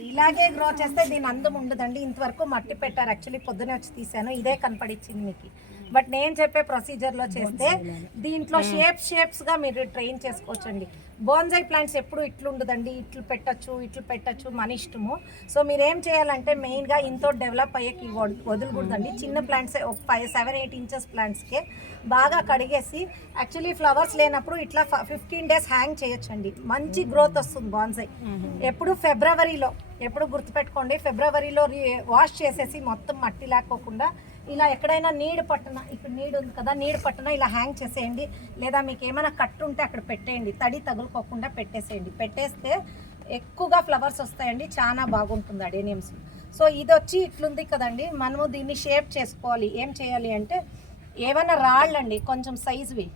ఇలాగే గ్రో చేస్తే దీని అందం ఉండదండి. ఇంతవరకు మట్టి పెట్టారు, యాక్చువల్లీ పొద్దునే వచ్చి తీసాను, ఇదే కనపడిచ్చింది మీకు. బట్ నేను చెప్పే ప్రొసీజర్లో చేస్తే దీంట్లో షేప్స్గా మీరు ట్రైన్ చేసుకోవచ్చండి. బోన్సాయి ప్లాంట్స్ ఎప్పుడు ఇట్లుండదండి, ఇట్లు పెట్టచ్చు మన ఇష్టము. సో మీరు ఏం చేయాలంటే మెయిన్గా ఇంతో డెవలప్ అయ్యేకి వదలకూడదండి. చిన్న ప్లాంట్స్ ఒక 5-7-8 ఇంచెస్ ప్లాంట్స్కే బాగా కడిగేసి, యాక్చువల్లీ ఫ్లవర్స్ లేనప్పుడు ఇట్లా 15 days హ్యాంగ్ చేయొచ్చండి. మంచి గ్రోత్ వస్తుంది బోన్సాయి. ఎప్పుడు ఫిబ్రవరిలో, ఎప్పుడు గుర్తుపెట్టుకోండి, ఫిబ్రవరిలో వాష్ చేసేసి మొత్తం మట్టి లేకోకుండా ఇలా ఎక్కడైనా నీడు పట్టున, ఇక్కడ నీడు ఉంది కదా, నీడు పట్టున ఇలా హ్యాంగ్ చేసేయండి. లేదా మీకు ఏమైనా కట్టు ఉంటే అక్కడ పెట్టేయండి, తడి తగులుకోకుండా పెట్టేసేయండి. పెట్టేస్తే ఎక్కువగా ఫ్లవర్స్ వస్తాయండి, చాలా బాగుంటుంది అడేనియమ్స్. సో ఇది వచ్చి ఇట్లుంది కదండి, మనము దీన్ని షేప్ చేసుకోవాలి. ఏం చేయాలి అంటే ఏమైనా రాళ్ళండి కొంచెం సైజువి,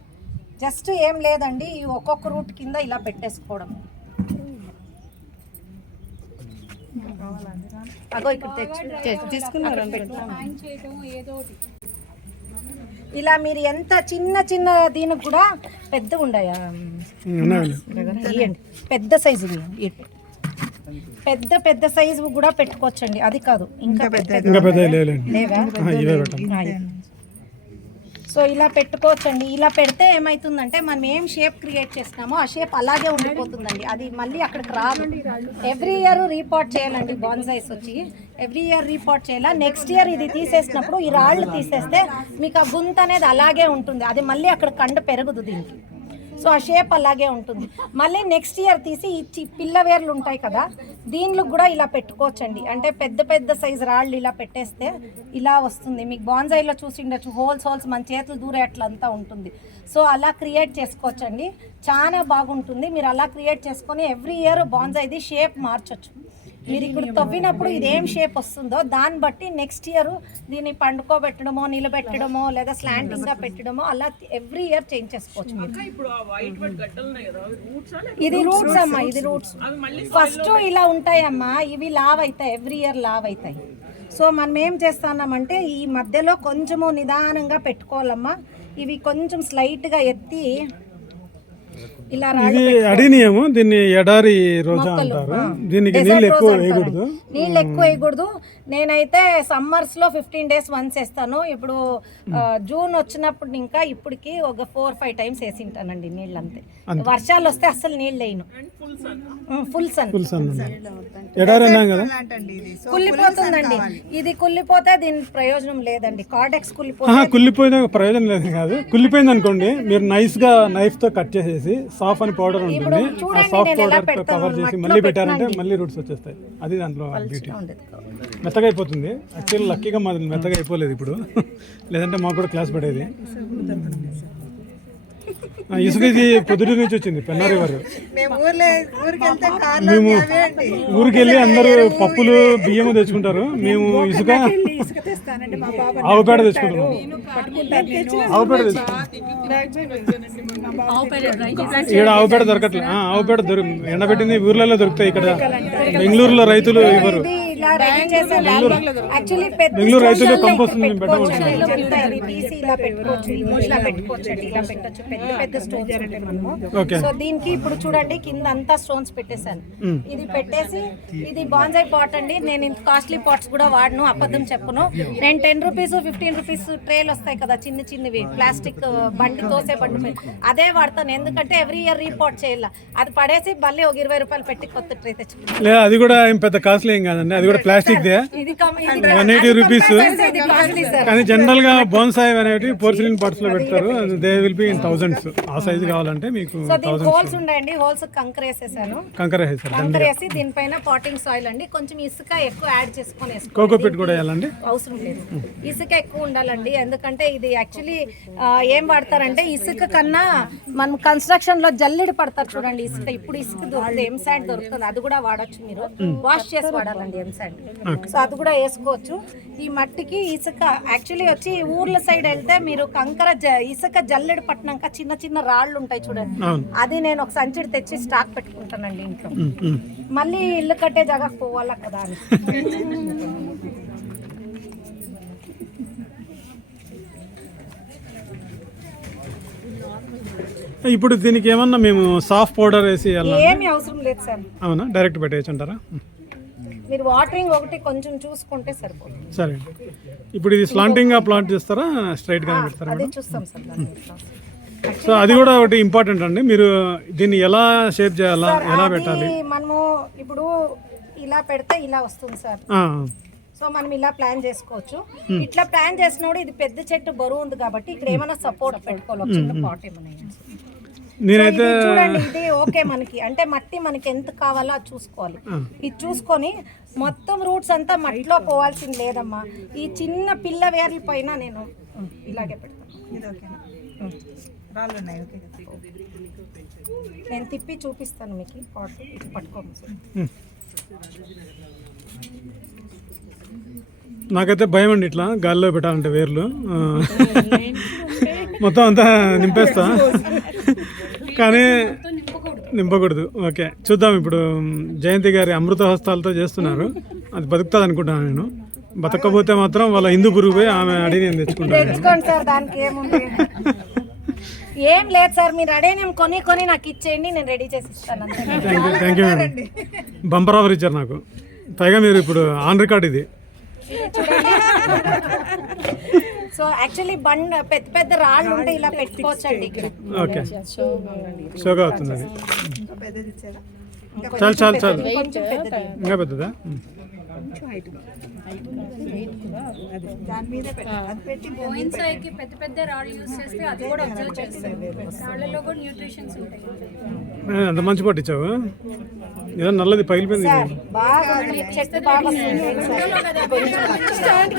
జస్ట్ ఏం లేదండి, ఈ ఒక్కొక్క రూట్ కింద ఇలా పెట్టేసుకోవడం. అగో ఇక్కడ తీసుకున్నారు. ఇలా మీరు ఎంత చిన్న దీనికి కూడా పెద్దగా ఉండయా, పెద్ద సైజు, పెద్ద సైజు కూడా పెట్టుకోవచ్చండి. అది కాదు, ఇంకా లేవా? సో ఇలా పెట్టుకోవచ్చండి. ఇలా పెడితే ఏమవుతుందంటే మనం ఏం షేప్ క్రియేట్ చేసినామో ఆ షేప్ అలాగే ఉండిపోతుందండి, అది మళ్ళీ అక్కడికి రాదు. ఎవ్రీ ఇయర్ రీపాట్ చేయాలండి. బోన్సాయిస్ వచ్చి ఎవ్రీ ఇయర్ రీపాట్ చేయాలా. నెక్స్ట్ ఇయర్ ఇది తీసేసినప్పుడు ఈ రాళ్ళు తీసేస్తే మీకు ఆ గుంత అనేది అలాగే ఉంటుంది, అది మళ్ళీ అక్కడ కండ పెరగదు దీనికి. సో ఆ షేప్ అలాగే ఉంటుంది. మళ్ళీ నెక్స్ట్ ఇయర్ తీసి ఈ పిల్ల వేర్లు ఉంటాయి కదా, దీనిలో కూడా ఇలా పెట్టుకోవచ్చండి. అంటే పెద్ద సైజు రాళ్ళు ఇలా పెట్టేస్తే ఇలా వస్తుంది. మీకు బోన్సాయిలో చూసి ఉండొచ్చు, హోల్స్ మన చేతులు దూరే అట్లంతా ఉంటుంది. సో అలా క్రియేట్ చేసుకోవచ్చండి, చాలా బాగుంటుంది. మీరు అలా క్రియేట్ చేసుకొని ఎవ్రీ ఇయర్ బోన్సాయిది షేప్ మార్చొచ్చు. మీరు ఇప్పుడు తవ్వినప్పుడు ఇదేం షేప్ వస్తుందో దాన్ని బట్టి నెక్స్ట్ ఇయర్ దీన్ని పండుకోబెట్టడమో, నిలబెట్టడమో, లేదా స్లాంటింగ్గా పెట్టడమో అలా ఎవ్రీ ఇయర్ చేంజ్ చేసుకోవచ్చు. ఇది రూట్స్ అమ్మా, ఇది రూట్స్ ఫస్ట్ ఇలా ఉంటాయమ్మా, ఇవి లావ్ అవుతాయి, ఎవ్రీ ఇయర్ లావ్ అవుతాయి. సో మనం ఏం చేస్తున్నామంటే ఈ మధ్యలో కొంచెము నిదానంగా పెట్టుకోవాలమ్మా. ఇవి కొంచెం స్లైట్గా ఎత్తి ఇలా ఇది అడినియము, దీన్ని ఎడారి రోజా అంటారు. దీనికి నీళ్ళు ఎక్కువ వేయకూడదు. నేనైతే సమ్మర్స్ లో 15 days వన్స్ వేస్తాను. ఇప్పుడు జూన్ వచ్చినప్పుడు ఇంకా ఇప్పటికి ఒక 4-5 times వేసింటానండి నీళ్ళు, అంతే. వర్షాలు వస్తే అసలు నీళ్ళు వేయను. ఫుల్ సన్ కుళ్ళిపోతుందండి. ఇది కుళ్ళిపోతే దీని ప్రయోజనం లేదండి. కార్డెక్స్ కుళ్ళిపోయిన ప్రయోజనం లేదు కాదు. కుళ్ళిపోయింది అనుకోండి, మీరు నైఫ్ తో కట్ చేసేసి సాఫ్ అని పౌడర్ ఉంటుంది, ఆ సాఫ్ పౌడర్ కవర్ చేసి మళ్ళీ పెట్టారంటే మళ్ళీ రూట్స్ వచ్చేస్తాయి. అది దాంట్లో బ్యూటీ. మెత్తగా అయిపోతుంది. యాక్చువల్లీ లక్కీగా మాది మెత్తగా అయిపోలేదు ఇప్పుడు, లేదంటే మాకు కూడా క్లాస్ పడేది. ఇసుక ఇది పొద్దుటూరు నుంచి వచ్చింది, పెన్నా రివర్. మేము ఊరికి వెళ్ళి అందరూ పప్పులు బియ్యము తెచ్చుకుంటారు, మేము ఇసుక ఆవుపేడ తెచ్చుకుంటాము. ఇక్కడ ఆవుపేడ దొరకట్లేదు. ఆవుపేడ ఎండబెట్టింది ఊర్లలో దొరుకుతాయి, ఇక్కడ బెంగళూరులో రైతులు ఇవ్వరు. బెంగళూరు రైతులు కంపోస్ట్ సో దీనికి ఇప్పుడు చూడండి కింద అంతా స్టోన్స్ పెట్టేశాను. ఇది పెట్టేసి, ఇది బోన్సాయి పాట్ అండి. నేను ఇంత కాస్ట్లీ పాట్స్ కూడా వాడను, అబద్ధం చెప్పను. నేను 10 rupees 15 rupees ట్రేలు వస్తాయి కదా, చిన్నవి ప్లాస్టిక్ బండి తోసే బండి, అదే వాడతాను. ఎందుకంటే ఎవ్రీ ఇయర్ రీపాట్ చేయాల, అది పడేసి మళ్ళీ ఒక 20 రూపాయలు పెట్టి కొత్త ట్రే తెచ్చుకుంటాను. అది కూడా ఏం పెద్ద కాస్ట్లీ ఏం కాదండి, అది కూడా ప్లాస్టిక్ దే, 180 rupees. కానీ జనరల్ గా బోన్సాయి అనేవి పోర్సిలిన్ పాట్స్ లో పెడతారు, they will be in thousands. ఆ సైజ్ కావాలంటే మీకు హోల్స్ ఉన్నాయండి. హోల్స్ కంకర వేసి దీనిపైన పాటింగ్ సాయిల్ అండి, కొంచెం ఇసుక ఎక్కువ యాడ్ చేసుకొని కోకోపీట్ కూడా వేయాలండి, అవసరం లేదు. ఇసుక ఎక్కువ ఉండాలండి, ఎందుకంటే ఇది యాక్చువల్లీ ఏం వాడతారంటే ఇసుక కన్నా మనం కన్స్ట్రక్షన్ లో జల్లెడ పడతారు చూడండి ఇసుక. ఇప్పుడు ఇసుక దొరుకుతుంది, ఎంసాండ్ దొరుకుతుంది, అది కూడా వాడచ్చు. మీరు వాష్ చేసి వాడాలండి ఎంసాండ్. సో అది కూడా వేసుకోవచ్చు. ఈ మట్టికి ఇసుక యాక్చువల్లీ వచ్చి ఊర్ల సైడ్ వెళ్తే మీరు కంకర ఇసుక జల్లెడ పట్టినాక చిన్న రాళ్ళు ఉంటాయి చూడండి, అది నేను ఒక సంచిడి తెచ్చి స్టాక్ పెట్టుకుంటానండి ఇంట్లో. మళ్ళీ ఇల్లు కట్టే జాగాకు పోవాలా కదా అని. ఇప్పుడు దీనికి ఏమన్నా మేము సాఫ్ట్ పౌడర్ వేసి ఏమీ అవసరం లేదు సార్. అవునా, డైరెక్ట్ పెట్టేయచ్చు అంటారా? మీరు వాటరింగ్ ఒకటి కొంచెం చూసుకుంటే సరిపోతుంది. సరే, ఇప్పుడు ఇది స్లాంటింగ్గా ప్లాంట్ చేస్తారా, స్ట్రైట్గా పెడతారా? అది చూస్తాం సార్ దాన్ని. సో అది కూడా ఒకటి ఇంపార్టెంట్ అండి. మీరు దీన్ని ఎలా షేప్ చేయాలా, ఎలా పెట్టాలి? మనము ఇప్పుడు ఇలా పెడితే ఇలా వస్తుంది సార్. సో మనం ఇలా ప్లాన్ చేసుకోవచ్చు. ఇట్లా ప్లాన్ చేసినప్పుడు ఇది పెద్ద చెట్టు బరువు ఉంది కాబట్టి ఇక్కడ ఏమైనా సపోర్ట్ పెట్టుకోవాలి, చిన్న పాట్ ఏమైనా. నేనైతే చూడండి ఇది ఓకే మనకి, అంటే మట్టి మనకి ఎంత కావాలో అది చూసుకోవాలి. ఇది చూసుకొని మొత్తం రూట్స్ అంతా మట్టిలో పోవాల్సింది లేదమ్మా. ఈ చిన్న పిల్ల వేర్ల పైన నేను ఇలాగే పెడతాను. నేను తిప్పి చూపిస్తాను మీకు. పాట్ ఇది పట్టుకోండి సార్. నాకైతే భయం అండి ఇట్లా గాల్లో పెట్టాలంటే వేర్లు. మొత్తం అంతా నింపేస్తా, కానీ నింపకూడదు. ఓకే, చూద్దాం. ఇప్పుడు జయంతి గారి అమృత హస్తాలతో చేస్తున్నారు, అది బతుకుతుంది అనుకుంటాను నేను. బతకపోతే మాత్రం వాళ్ళ హిందూ పురుగు పోయి ఆమె అడిగి నేను తెచ్చుకుంటాను. తెచ్చుకోండి సార్, దానికి ఏముంది. ఏం లేదు సార్, మీరు అడేనేం కొని నాకు ఇచ్చేయండి, నేను రెడీ చేసి ఇస్తాను. Thank you madam. Bumper offer ఇచ్చారు నాకు. పైగా మీరు ఇప్పుడు ఆన్ రికార్డ్ ఇది. సో యాక్చువల్లీ పెద్ద పెద్ద రాళ్ళు ఉంటే ఇలా పెట్టుకోవచ్చండి ఇక్కడ. ఓకే, షోగా అవుతుంది అది. చాలు చాలు చాలు, ఇంకా పెద్దదా? పెద్ద పెద్ద రాళ్ళు యూస్ చేస్తే అది కూడా అబ్జర్వ్ చేస్తారు. రాళ్ళలో కూడా న్యూట్రిషన్స్ ఉంటాయి. అంత మంచి పట్టించావు. ఏదో నల్లది పగిలిపోయింది.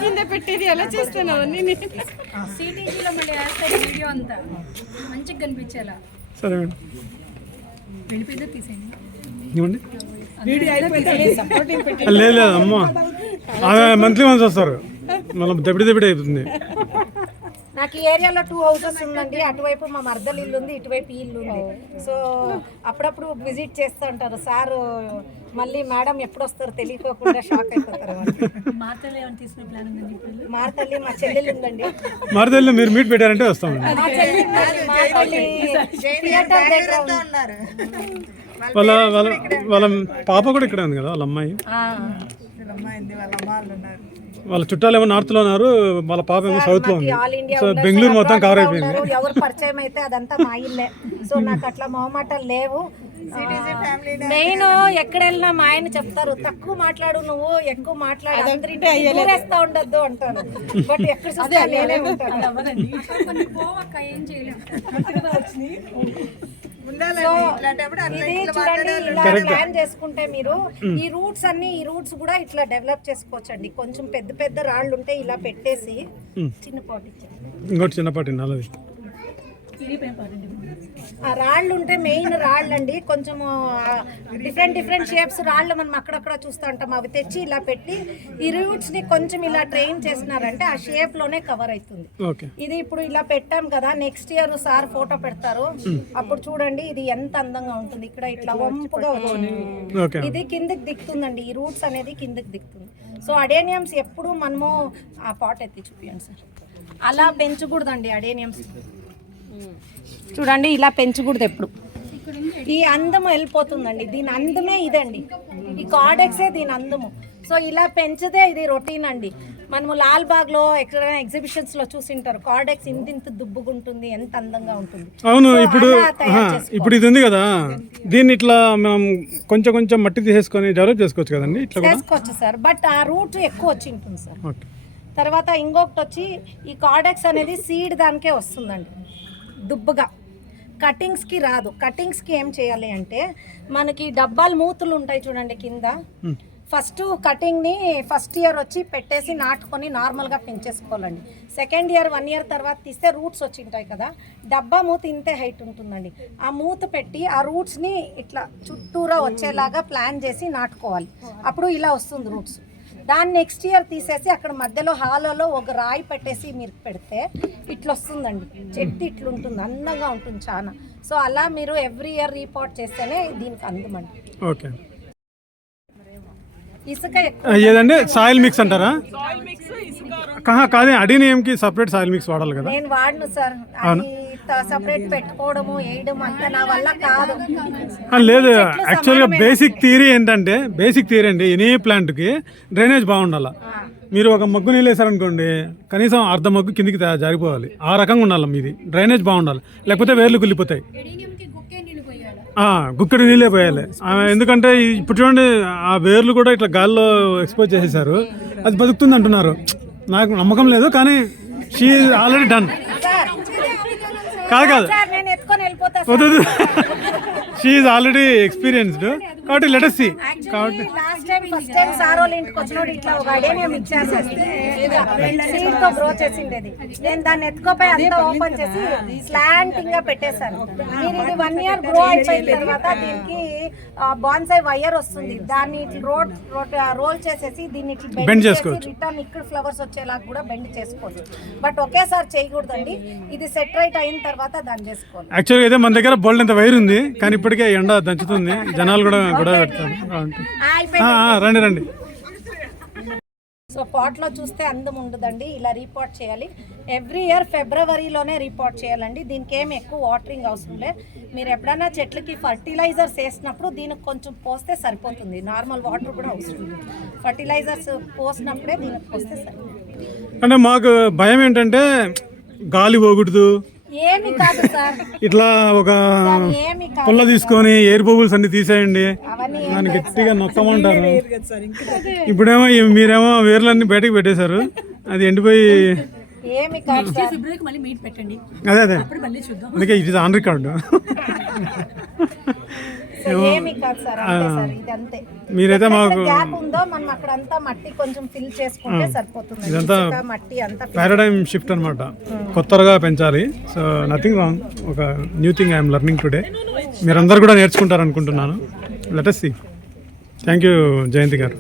కింద పెట్టేది ఎలా చేస్తున్నావు? సిటీజీలో మళ్ళీ వేస్తాయి వీడియో అంతా మంచిగా కనిపించేలా. సరే మేడం, వెళ్ళిపోయిందో తీసేయండి. ఇవ్వండి. లేదు లేదు అమ్మా, మంత్లీ వన్స్ వస్తారు, మళ్ళీ దెబ్బడి అయిపోతుంది. నాకు ఈ ఏరియాలో 2 హౌసెస్ ఉందండి. అటువైపు మా మర్దలు ఇల్లు ఉంది, ఇటువైపు ఈ ఇల్లు ఉంది. సో అప్పుడప్పుడు విజిట్ చేస్తూ ఉంటారు సార్. మళ్ళీ మేడం ఎప్పుడు వస్తారు తెలియకోకుండా షాక్ అయిపోతారు. మార్తల్లి మా చెల్లెలు ఉందండి. మార్తల్లి మీరు మీట్ పెట్టారంటే వస్తాం. వాళ్ళ వాళ్ళ వాళ్ళ పాప కూడా ఇక్కడే ఉంది కదా, వాళ్ళ అమ్మాయి. వాళ్ళ చుట్టాలు ఏమో నార్త్ లో ఉన్నారు, వాళ్ళ పాప ఏమో సౌత్ లో ఉంది. సో బెంగళూరు మొత్తం కవర్ అయిపోయింది. ఎవరు పరిచయం అయితే అదంతా మా ఇల్లే. సో నాకు అట్లా మొహమాటాలు లేవు. మెయిన్ ఎక్కడ వెళ్ళినా మా ఆయన చెప్తారు, తక్కువ మాట్లాడు నువ్వు, ఎక్కువ మాట్లాడు, అందరిస్తా ఉండద్దు అంటాను. బట్ ఎక్కడ చూస్తే నేనే ఉంటాను. ఏం చేయలేము. ప్లాన్ చేసుకుంటే మీరు ఈ రూట్స్ కూడా ఇట్లా డెవలప్ చేసుకోవచ్చండి. కొంచెం పెద్ద పెద్ద రాళ్ళు ఉంటే ఇలా పెట్టేసి చిన్న పాటి ఇంకోటి చిన్న పాటి నల్లది ఆ రాళ్ళు ఉంటే మెయిన్ రాళ్ళు అండి. కొంచెం డిఫరెంట్ షేప్స్ రాళ్ళు మనం అక్కడక్కడ చూస్తూ ఉంటాం. అవి తెచ్చి ఇలా పెట్టి ఈ రూట్స్ ని కొంచెం ఇలా ట్రైన్ చేసినారంటే ఆ షేప్ లోనే కవర్ అవుతుంది. ఇది ఇప్పుడు ఇలా పెట్టాం కదా, నెక్స్ట్ ఇయర్ సార్ ఫోటో పెడతారు, అప్పుడు చూడండి ఇది ఎంత అందంగా ఉంటుంది. ఇక్కడ ఇట్లా వంపుగా వచ్చింది, ఇది కిందకి దిక్కుతుందండి. ఈ రూట్స్ అనేది కిందకి దిక్కుతుంది. సో అడేనియమ్స్ ఎప్పుడు మనము ఆ పాట్ ఎత్తి చూపించండి సార్, అలా పెంచకూడదండి అడేనియమ్స్. చూడండి ఇలా పెంచకూడదు ఎప్పుడు. ఈ అందము వెళ్ళిపోతుందండి. దీని అందమే ఇదండి, ఈ కార్డెక్సే దీని అందము. సో ఇలా పెంచితే ఇది రొటీన్ అండి. మనము లాల్ బాగ్ లో ఎక్కడైనా ఎగ్జిబిషన్స్ లో చూసింటారు, కార్డెక్స్ ఇంత దుబ్బుగుంటుంది, ఎంత అందంగా ఉంటుంది. అవును, ఇప్పుడు ఇది ఉంది కదా, దీన్ని ఇట్లా మనం కొంచెం కొంచెం మట్టి తీసేసుకొని డెవలప్ చేసుకోవచ్చు కదండి. ఇట్లా చేసుకోవచ్చు సార్, బట్ ఆ రూట్ ఎక్కువ వచ్చి ఉంటుంది సార్. తర్వాత ఇంకొకటి వచ్చి ఈ కార్డెక్స్ అనేది సీడ్ దానికే వస్తుందండి, దుబ్బుగా. కటింగ్స్కి రాదు. కటింగ్స్కి ఏం చేయాలి అంటే మనకి డబ్బాలు మూతులు ఉంటాయి చూడండి కింద. ఫస్ట్ కటింగ్ని ఫస్ట్ ఇయర్ వచ్చి పెట్టేసి నాటుకొని నార్మల్గా పెంచేసుకోవాలండి. సెకండ్ ఇయర్ 1 ఇయర్ తర్వాత తీస్తే రూట్స్ వచ్చి ఉంటాయి కదా, డబ్బా మూత ఇంతే హైట్ ఉంటుందండి. ఆ మూత పెట్టి ఆ రూట్స్ని ఇట్లా చుట్టూరా వచ్చేలాగా ప్లాన్ చేసి నాటుకోవాలి. అప్పుడు ఇలా వస్తుంది రూట్స్. దాన్ని నెక్స్ట్ ఇయర్ తీసేసి అక్కడ మధ్యలో హాలలో ఒక రాయి పెట్టేసి మీరు పెడితే ఇట్లా వస్తుందండి, చెట్టు ఇట్లుంటుంది, అందంగా ఉంటుంది చాలా. సో అలా మీరు ఎవ్రీ ఇయర్ రీపాట్ చేస్తేనే దీనికి అందమండి. ఓకే, ఇసుక ఏదండి సాయిల్ మిక్స్ అంటారా? కాదే, అడినియంకి సపరేట్ సాయిల్ మిక్స్ వాడాలి కదా. నేను వాడను సార్, అది సపరేట్ పెట్టుకోవడము వేయడం అంతా నా వల్ల కాదు. లేదు, యాక్చువల్గా బేసిక్ థియరీ ఏంటంటే అండి, ఎనీ ప్లాంట్కి డ్రైనేజ్ బాగుండాలి. మీరు ఒక మగ్గు నీళ్ళు వేసారనుకోండి, కనీసం అర్ధ మగ్గు కిందికి జారిపోవాలి. ఆ రకంగా ఉండాలి మీది, డ్రైనేజ్ బాగుండాలి, లేకపోతే వేర్లు కుళ్ళిపోతాయి. గుక్కడి నీళ్ళే పోయాలి. ఎందుకంటే ఇప్పుడు చూడండి, ఆ వేర్లు కూడా ఇట్లా గాల్లో ఎక్స్పోజ్ చేసేసారు, అది బతుకుతుంది అంటున్నారు. నాకు నమ్మకం లేదు, కానీ షీ ఆల్రెడీ డన్. కాదు సార్ నేను ఎత్తుకొని వెళ్ళిపోతా సార్. వద్దు, షీ ఈజ్ ఆల్రెడీ ఎక్స్పీరియన్స్డ్, కాబట్టి లెట్ us see. కాబట్టి ఫస్ట్ టైం సార్ వాళ్ళ ఇంటికి వచ్చినప్పుడు ఇట్లా ఒక అడేనియం ఇచ్చారు సార్, సీడ్ తో గ్రో చేసిండేది. నేను దాన్ని ఎత్తుకోపోయి అంతా ఓపెన్ చేసి స్లాంటింగ్ గా పెట్టేశాను. మీరు ఇది 1 year గ్రో అయిపోయిన తర్వాత దీనికి బాన్సాయి వైర్ వస్తుంది, దాన్ని రోల్ చేసేసి దీన్ని బెండ్ చేసుకోవచ్చు. రిటర్న్ ఇక్కడ ఫ్లవర్స్ వచ్చేలా కూడా బెండ్ చేసుకోవచ్చు. బట్ ఒకేసారి చేయకూడదండి, ఇది సెట్ రైట్ అయిన తర్వాత దాన్ని చేసుకోవాలి. యాక్చువల్గా అయితే మన దగ్గర బోల్డ్ అంత వైర్ ఉంది, కానీ ఇప్పటికే ఎండ దంచుతుంది, జనాలు కూడా గొడవ పెడతారు. రండి. సో పాట్లో చూస్తే అందం ఉండదండి, ఇలా రీపాట్ చేయాలి. ఎవ్రీ ఇయర్ ఫిబ్రవరిలోనే రీపాట్ చేయాలండి. దీనికి ఏమి ఎక్కువ వాటరింగ్ అవసరం లేదు. మీరు ఎప్పుడైనా చెట్లకి ఫర్టిలైజర్స్ వేసినప్పుడు దీనికి కొంచెం పోస్తే సరిపోతుంది, నార్మల్ వాటర్ కూడా అవసరం లేదు. ఫర్టిలైజర్స్ పోసినప్పుడే దీనికి పోస్తే సరిపోతుంది. అంటే మాకు భయం ఏంటంటే గాలి పోకూడదు, ఏమి కాదు సార్, ఇట్లా ఒక పుల్ల తీసుకొని ఎయిర్ బబుల్స్ అన్ని తీసేయండి, దాన్ని గట్టిగా నొక్కమంటారు. ఇప్పుడేమో మీరేమో వేర్లన్నీ బయటకు పెట్టేశారు, అది ఎండిపోయి. ఏమి కాదు సార్, అదే అందుకే ఇట్ ఇస్ ఆన్ రికార్డు. ఏమి కాదు సార్, అంతే సార్, ఇది అంతే. మీరైతే మాకు గ్యాప్ ఉందో మనం అక్కడంతా మట్టి కొంచెం ఫిల్ చేసుకుంటే సరిపోతుంది. ఇదంతా మట్టి అంతా పారాడైమ్ షిఫ్ట్ అనమాట, కొత్తగా పెంచాలి. సో నథింగ్ రాంగ్, ఒక new thing I'm learning today. మీరందరూ కూడా నేర్చుకుంటారు అనుకుంటున్నాను. Let us see. Thank you Jayanthi గారు.